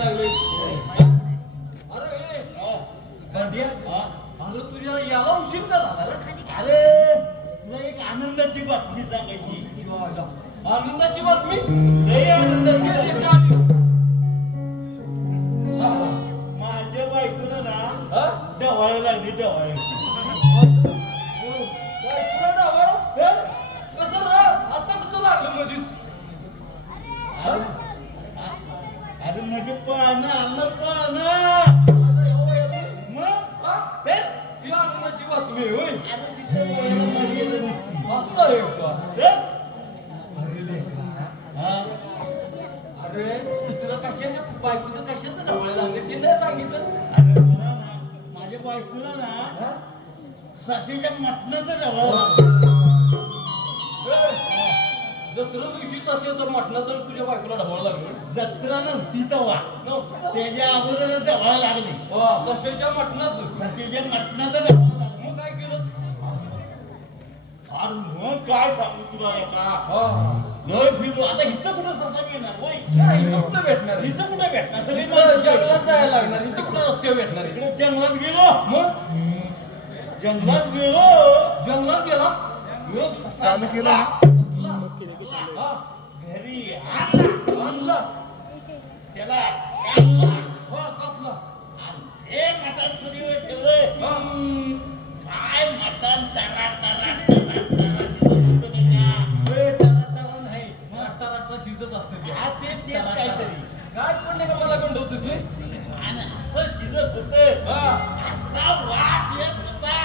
करायला लागले. अरे गांडिया, अरे तुझ्या याला उशीर का झाला रे? अरे तुला एक आनंदाची बातमी सांगायची. आनंदाची बातमी? लय आनंदाची. माझ्या बायकोनं ना डवाळा लागली डवाळे. बायकोला डावळ? कसं रे? आता कसं लागलं मधीच? अरे म्हणजे पाहणं आलं पाहणं. ही आनंदाची बातमी होय. अरे तिथे मजा नसती. असं आहे का? अरे दुसरं कशाच्या बायकोचं कशाचं ढवळ लागलं ते नाही सांगितलंस. अरे मला ना माझ्या बायकोला ना सासेच्या मटणाचं डवाळा लागलं. जत्रा दिवशी सश्याचं मटणाचं तुझ्या बायकोला ढवळ लागलं? जत्रा नव्हती तेव्हा, त्याच्या अगोदर डवाळा लागली. सश्याच्या मटणाचं? सासेच्या मटणाचं डवाळा लागलं. मग काय केलं? अरे मग काय सांगू तुला का लय फिरलो. आता इथं कुठं ससा मिळणार होय? इथं कुठं भेटणार? इथं कुठं भेटणार? सगळी इथं जंगलात जायला लागणार. इथं कुठं रस्ते भेटणार? इकडे जंगलात गेलो. मग जंगलात गेलो. जंगलात गेलास? योग चालू केला. घरी आणला त्याला काढला. कापला हे मटण चुलीवर ठेवलंय. काय मटण तरा तरा तरा तरा शिजत होतं त्याच्या. टरा नाही, टरा शिजत असते. हा तेच काहीतरी. काय पडले का मला गंडवतोस रे? आणि असं शिजत होतं. असा वास येत होता.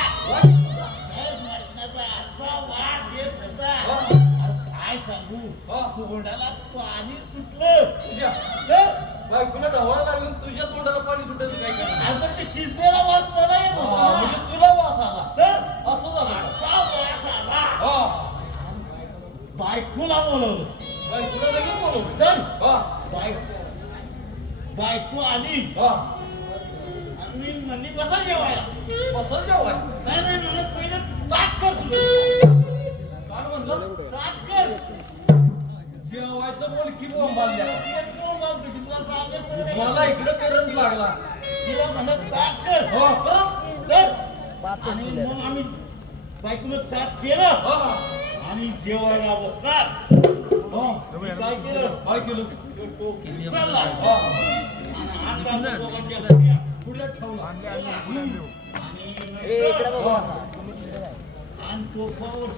मटणाचा असा वास येत होता. काय सांगू, तोंडाला पाणी सुटलं. तुझ्या बायकोला ढवळा लागलं तुझ्या तोंडाला पाणी सुटायचं काय करणार? आता ते शिजलेला वास मला येत होता. म्हणजे तुला वास आला तर असं झालं? असा वास आला. बायकोला बोलवलं. बायकोला लगेच बोलवलं? तर बायको आली आणि म्हणली बसा जेवायला. बसल जेवाय? नाही नाही म्हणलं पहिलं ताट कर तुझं. काय म्हणलं? ताट कर. जेवायचं बोल की बोंबाल्या. तुला सांगत मला इकडं करंट लागला. तिला म्हणत ताट कर. तर आणि मग आम्ही बायकोनं ताट केलं आणि जेवायला बसणार. काय केलं? काय केलं? चालला. पुढे ठेवला आणि तोफावर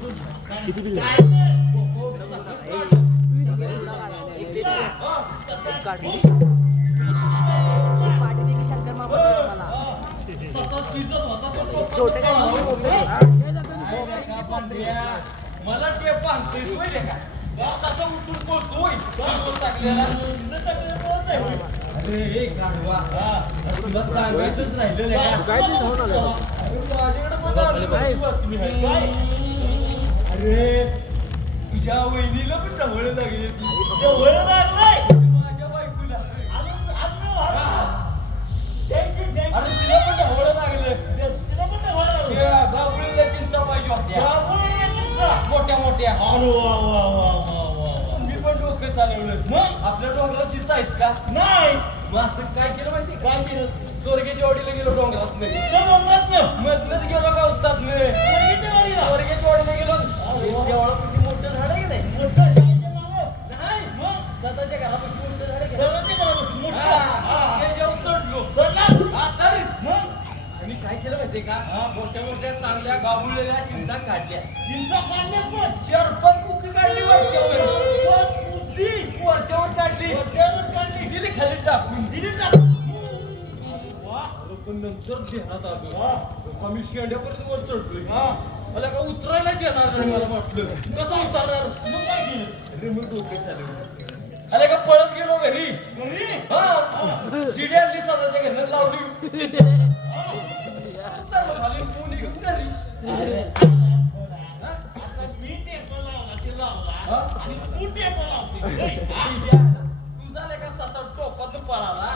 मला टेप आणतोय का? तसं उठून बोलतोय टाकलेला. अरे गाढवा, तुला सांगायचंच राहिलं काय? अरे तुझ्या वहिनीला पण ढवळ लागली. माझ्या बायकोला अरे तिला पण ढवळ लागलं. गावळीला चिंता पाहिजे होत्या मोठ्या मोठ्या. मी पण डोकं चालवलं. मग आपल्या डोंगरावर चिंता आहेत का? नाही. मग असं काय केलं माहिती? काय केलं? स्वर्गेच्या वाडीला गेलो डोंगरात नाही. डोंगरात मधनच गेलो का उत्तात नाही. स्वर्गेच्या वाडीला गेलो. देवळापाशी मोठं झाड आहे की नाही? नाही मग स्वतःच्या घरापाशी मोठं झाड आहे त्याच्यावर चढलो. आणि काय केलं माहितीये का? मोठ्या मोठ्या चांगल्या गावलेल्या चिंचा काढल्या. चिंचा 4-5 कुकी काढली वरच्यावर काढली. दिली खाली टाकून. पण नंतर ध्यानात आलो आम्ही शेंड्यापर्यंत वर चढलोय. मला का उतरायलाच येणार नाही. मला म्हटलं कसं उतरणार? मग काय केलं? अरे मग डोके चालू. अरे का पळत गेलो घरी. शिडी आणली स्वतःच्या घरनं लावली. उतरलो खाली पुणे घेऊन घरी. तुझा लेका 7-8 टोपातून पळाला.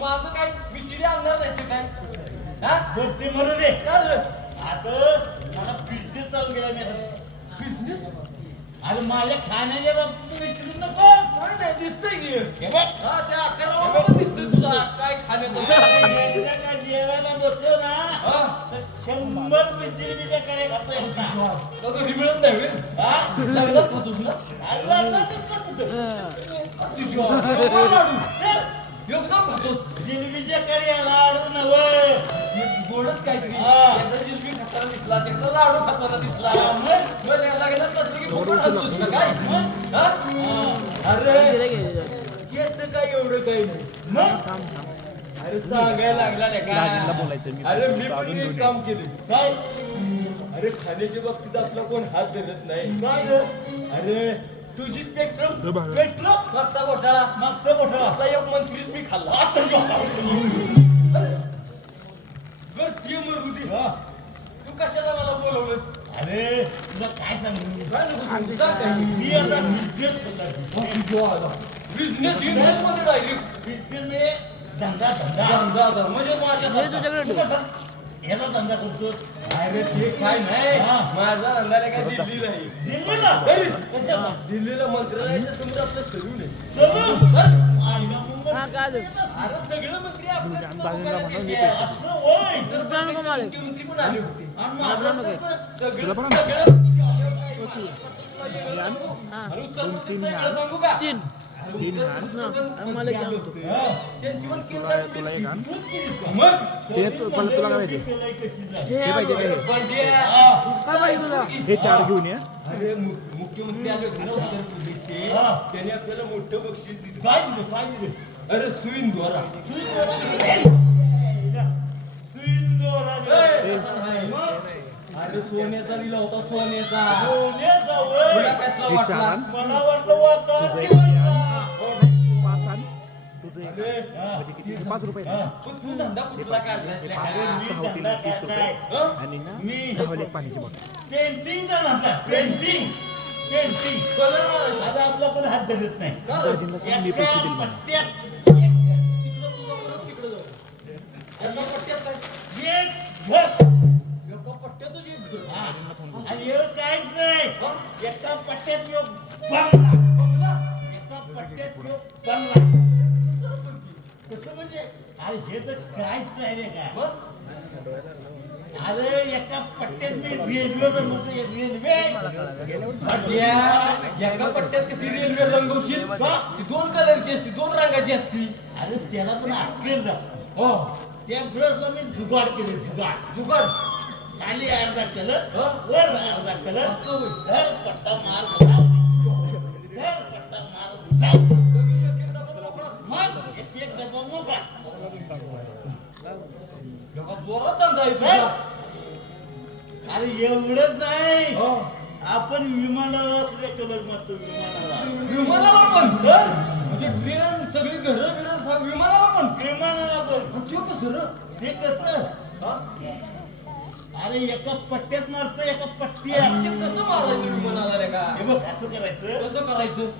माझं काय मी शिडी आणणार नाही काय? ते म्हणू दे. काय आता मला बिझनेस चालू केला मी. बिझनेस अरे माझ्या खाण्याच्या बाबतीत विचारू नको. नाही दिसतंय की हे बघ. हा त्या आकारावर पण दिसतंय तुझा काय खाण्याचं एकदा का जेवायला बसलो ना हा तर 100 जिलेबीच्या कडे खातो एकदा. घरी मिळत नाही व्हय? हा? लग्नात खातोस ना अरे लग्नातच का कुठं? तुझ्या शंभर लाडू चल. एकदम खातोस जिलेबीच्या कडे लाडू नवं. हे गोडच काहीतरी हा. एकदा जिलबी खाताना दिसला एकदा लाडू खाताना दिसला हा, मग? मग या लग्नात नसलं की फुकट खातोस का काय हा? अरे याचं काय एवढं काही नाही मग? अरे सांगायला लागला नाही राजेंद्रला का बोलायचं मी अरे मी पण अजून एक दोन काम केले काय? अरे खाण्याच्या बाबतीत आपला कोण हात धरत नाही काय रे? अरे तुझी स्पेक्ट्रम पेट्रोल? मागचा घोटाळा मागचं मोठं. आपला एक मंत्रीच मी खाल्ला आता जेवण. बर ती मरुदी हा. तू कशाला मला बोलवलंस अरे तुला काय सांगू काय नको सांगू, सांग काय मी आता बिझनेस करणार. बिझनेस मध्ये डायरेक्ट बिझनेस म्हणजे धंदा धंदा धंदा म्हणजे माझ्या तू कसा ह्याला धंदा करतो अरे ते काय नाही हा. माझा धंदा काय दिल्ली नाही दिल्लीला अरे, कशाला दिल्लीला मंत्रालयाच्या समोर आपलं सलून आहे चलून बरं? आईला मुंबई अरे सगळं मंत्री आपल्या बाजूला म्हणून मी असं होय मुख्यमंत्री पण आले होते आणि माझं सगळं पण सगळं आणि उत्तर प्रदेशचं सांगू का? तीन मला त्यांची पण तुला एक आण मग ते तुला काय पाहिजे हे पाहिजे काय बंड्या. हे 4 घेऊन या अरे मुख्यमंत्री आले होते ना उत्तर प्रदेशचे हा. त्यांनी आपल्याला मोठं बक्षीस दिलं काय दिलं काय दिलं अरे सुईन द्वारा सुंदर अरे सोन्याचा लिहिला होता सोन्याचा सोन्याचा तुला वय कसला हे 4 वाटला आण मला वाटलं वाटा तुझं एक शिवायचा. 5 आण तुझं एक अरे, म्हणजे किती 5 रुपये हा. पण तू धंदा कुठला काढला 5 6 होतील 30 रुपये आणि ना मी- 10 एक पाण्याची बॉटल पेंटिंगचा धंदा पेंटिंग पेंटिंग कलर मारायचा आता आपला पण हात धरत नाही का रे? राजेंद्रला सांग मी पैसे देईल मला पट्ट्यात तिकडं तुझा परत तिकडं जाऊ. एका पट्ट्यात काय? एक घर. एका पट्ट्यातच एक घर. हा. आणि हे काहीच नाही हा? एका पट्ट्यात योग बंगला बंगला? एका पट्ट्यात योग बंगला कसं म्हणजे अरे हे तर काहीच नाही रे काय मग? अरे एका पट्ट्यात मी रेल्वे बनवतो रेल्वे पट्ट्या, एका पट्ट्यात कशी रेल्वे रंगवशील का? ती 2 कलरची असती 2 रंगाची असती अरे त्याला पण अक्कल ना हो त्या ब्रशला मी जुगाड केले जुगाड जुगाड खाली अर्धा कलर हा? वर अर्धा कलर असं होय. धर पट्टा मार घुसाव. धर पट्टा मार घुसाव. कमी एक डबा मोकळाच. मग एक डबा मोकळा एका जोरात धंदा आहे तुझा. अरे एवढंच नाही हो. आपण विमानाला सुद्धा कलर मारतो विमानाला विमानाला पण तर म्हणजे ट्रेन सगळी घरं बिरं विमानाला पण विमानाला पण आणि ते कसं रे? हे कसं हा? अरे एका पट्ट्यात मारतो एका ते पट्ट्यात कसं मारायचं विमानाला रे का हे बघ असं करायचं कसं करायचं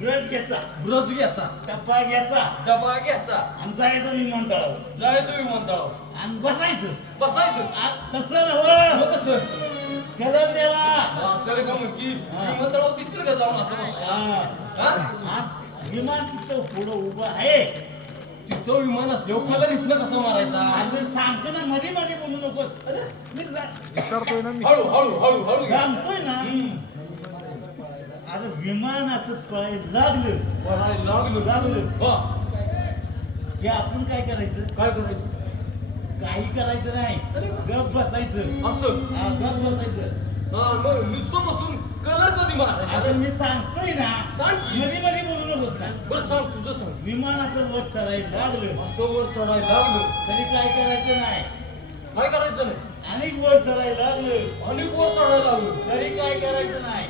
ब्रश घ्यायचा ब्रश घ्यायचा टप्पा घ्यायचा डबा घ्यायचा आणि जायचं विमानतळावर जायचं विमानतळावर आणि बसायचं बसायचं तसं नव्हं मग कसं कलर द्यावा असं रे का म्हणकी विमानतळावर तिथलं का जाऊन असं बसला? हा. हा? हा, विमान तिथं पुढं उभं आहे तिथं विमान असल्यावर कलर इथनं कसं मारायचा आणि सांगतो ना मध्ये मध्ये बोलू नकोस अरे मी विसरतोय ना मी हळू हळू हळू हळू घ्या. सांगतोय ना अरे विमान असं पळायला लागलं पळायला लागलो. हा. की आपण काय करायचं काय करायचं काही करायचं नाही गप बसायचं असं हा गप बसायचं हा मग नुसतं बसून कलर कधी आता मारायचा मी सांगतोय ना सांग की. मध्ये मध्ये बोलू नकोस ना बरं सांग तुझं सांग विमानाचं वर चढायला लागलं असं वर चढायला लागलो तरी काय करायचं नाही काय करायचं नाही आणि वर चढायला लागलं आणि वर चढायला लागलो तरी काय करायचं नाही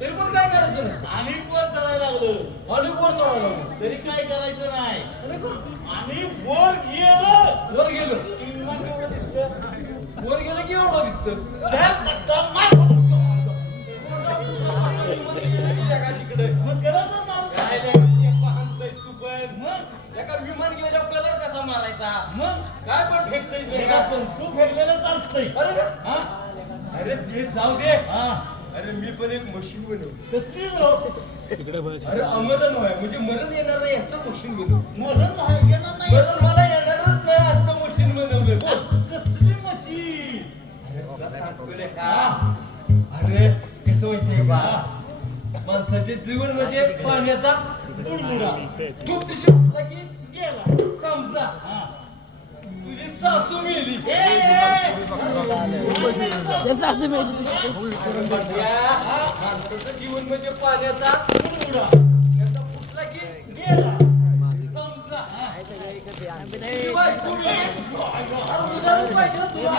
तरी पण काय करायचं नाही आणि वर चढायला लागलं आणि वर चढायला लागलो तरी काय करायचं नाही आणि का? आणि वर गेलं वर गेलं की विमान केवढं दिसतं? वर गेलं की एवढं दिसतं धर पट्टा मार. तिकडे मग केलं तर मारू. काय नाही पाहतोय तू पण मग एका विमान गेल्यावर कलर कसा मारायचा मग काय पण फेकतोय एका तंतू फेकलेलं चालतंय अरे हा अरे ते जाऊ दे हा अरे मी पण एक मशीन बनवलं. कसली लोक अरे अमरण व्हाय म्हणजे मरण येणार नाही याचं मशीन बनवलं. मरण नाही येणार नाही मरण मला येणारच नाही असं मशीन बनवलं. बोल. कसली मशीन अरे तुला सांगतोय का? अरे कसं माहितीये बा, माणसाचे जीवन म्हणजे पाण्याचा बुडबुडा खूप दिवशी उठला की गेला समजा हा. तुझी सासू मेली. माणसाचं जीवन म्हणजे पाण्याचा बुडबुडा याचा फुटला की गेला समजा तुझी बायको मेली. अरे उदाहरण पाहिजे ना तुला.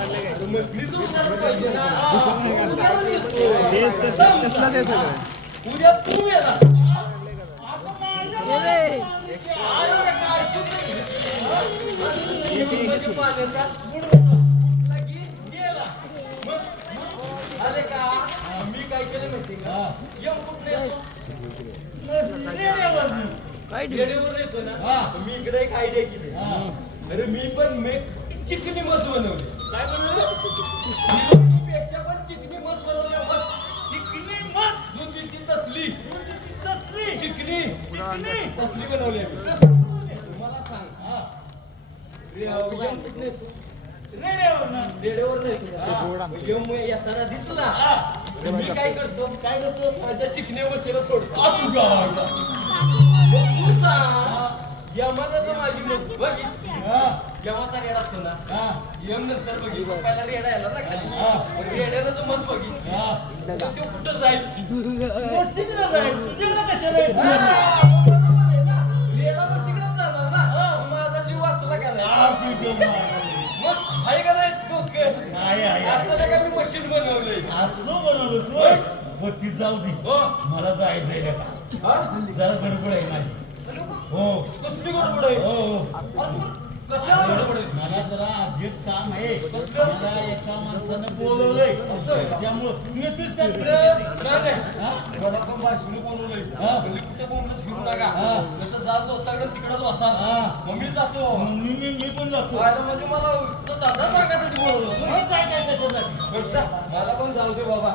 अरे मछलीचं उदाहरण पाहिजे ना. उदाहरण येतं. समजा. उद्या तू मेला. अरे काय तू जीवन म्हणजे पाण्याचा फुटला की गेला. मग आले का मी काय केलं माहिती का? यम कुठले येतो? येडेवर येतो ना. मी इकडे एक आयडिया केली. अरे मी पण चिकनी मस बनवली. काय बनवलं? पेक्षा पण चिकनी मस बनवली. मस चिकनी मस दूध देती तसली चिकनी तसली बनवली आम्ही. तुम्हाला सांग यम कुठले येतो? रेडिओवर नाही. यम येताना दिसला तर मी काय करतो? माझ्या चिकण्या वशीला सोडतो. तू सांग यमानं जर माझी मस्त बघितली, यमाचा रेडा असतो ना, यम नंतर बघितलं पहिला रेडा यायला ना खाली. रेड्यानं जर मस्त बघितली तर तो कुठं जाईल? मशीनला जाईल तुझ्याकडे कशाला येत? बरोबर आहे ना. रेडा मशीकडे जाणार ना. माझा जीव वाचला का नाही? मग आहे का नाही डोकं? आहे. असं नाही का मी मशीन बनवलंय. असं बनवलं होय. बरं ती जाऊ दे हो. मला जायचंय का हा? जरा गडबड आहे माझी. हो कसली गडबड आहे? हो अरे मग कशाला गडबड आहे? मला जरा अर्जंट काम आहे. मला एका माणसानं बोलवलंय त्यामुळं तू येतोस का तिकडे? नाही. मला पण भाषण बोलवलंय. म्हणजे कुठे बोलत फिरू नका. जसं जात सगळं तिकडच बसा. मग मी जातो. मी पण जातो. अरे म्हणजे मला तो दादा सांगायसाठी बोलवलं. काय कशासाठी? बरं, मला पण जाऊ दे बाबा.